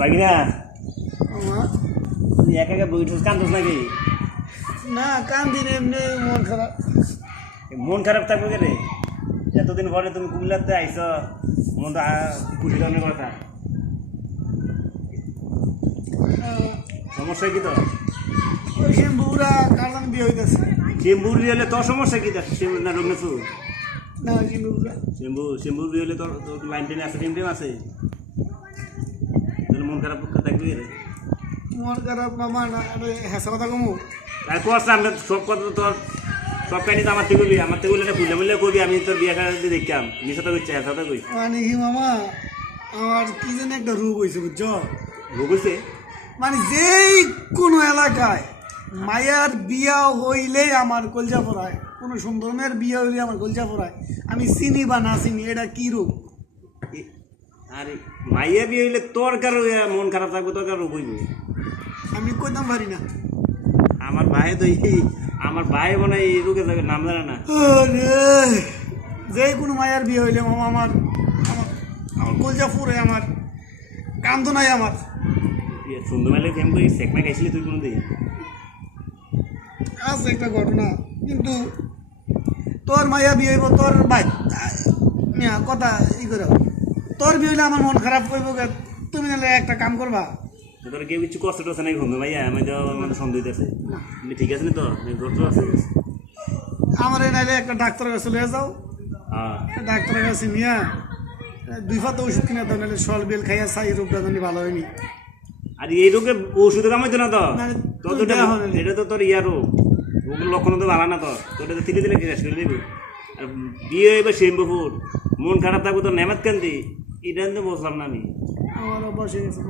লাগি না আমার তুই একা একা বই ঠুস কান্দোস নাকি না কান্দি না, এমনি মন খারাপ। মন খারাপ থাকবে কে রে? এতদিন পরে তুমি কুমিল্লাতে আইস, মন তো খুশি ধরনের কথা। সমস্যা কি তো? ওই শ্যাম্পুরা কারণ বিয়ে হইতেছে শ্যাম্পুর বিয়ে হলে তোর সমস্যা কি? না রঘুনাথ না, শ্যাম্পুরা শ্যাম্পুর বিয়ে হলে তোর তোর লাইন টেনে আছে, টিম আছে, তাহলে মন খারাপ থাকবে রে? মন খারাপ মামা না, হেসা কথা কমু। তারপর আমরা সব কথা তোর সব কাহিনী তো আমার থেকে বলবি, আমার থেকে বললে খুলে মুলে করবি। আমি তোর বিয়ে খারাপ দেখতাম, মিশা তো করছি, হেসা তো কই। মানে কি মামা, আমার কি যেন একটা রোগ হয়েছে বুঝছো? ভুগছে মানে যেই কোনো এলাকায় মায়ার বিয়া হইলেই আমার কলজা পড়ায়, কোনো সুন্দর মেয়ের বিয়া হইলে আমার কলজা পড়ায়। আমি চিনি বা না চিনি, এটা কি রোগ? আরে মাইয়া বিয়ে হইলে তোর কারো মন খারাপ থাকবে, তোর কারো হইবে। আমি কইতাম পারি না। আমার ভাই তো আমার ভাই মনে হয় এই রোগে যাবে, নাম জানে না। যে কোনো মায়ার বিয়ে হইলে মামা আমার আমার আমার কলজা ফুরে, আমার কান্দ নাই আমার। সুন্দর মেলে ফেম করি সেকমা খাইছিলি তুই কোনো দিন? আছে একটা ঘটনা, কিন্তু তোর মায়া বিয়ে হইব, তোর ভাই কথা ই করে, তোর বিয়ে হইলে আমার মন খারাপ করব। তুমি নাহলে একটা কাম করবা, তোর কেউ কিছু কষ্ট টচ্ছে নাকি সুন্দর ভাইয়া? আমি তো মানে সন্দেহ আছে, ঠিক আছে নি তো তোর তো আছে। আমার এই নাইলে একটা ডাক্তারের কাছে লয়ে যাও, হ্যাঁ ডাক্তারের কাছে নিয়ে 2 ফাতে ওষুধ কিনে দাও, নাহলে সল বেল খাইয়া চাই রোগটা জানি ভালো হয়নি। আর এই রোগে ওষুধ কামাইতো না তো, না, তোর তুই তো দেয়া হবে না। এটা তো তোর ইয়া রোগ, রোগের লক্ষণ তো ভালো না তোর, তোর তো তিলে তিলে শেষ করে দিবি। আর বিয়ে এবার শ্যাম্পুর মন খারাপ থাকবো তোর নেমাত কান্দি, এটা তো বুঝলাম না আমি। আমার অভ্যাস হয়ে গেছে।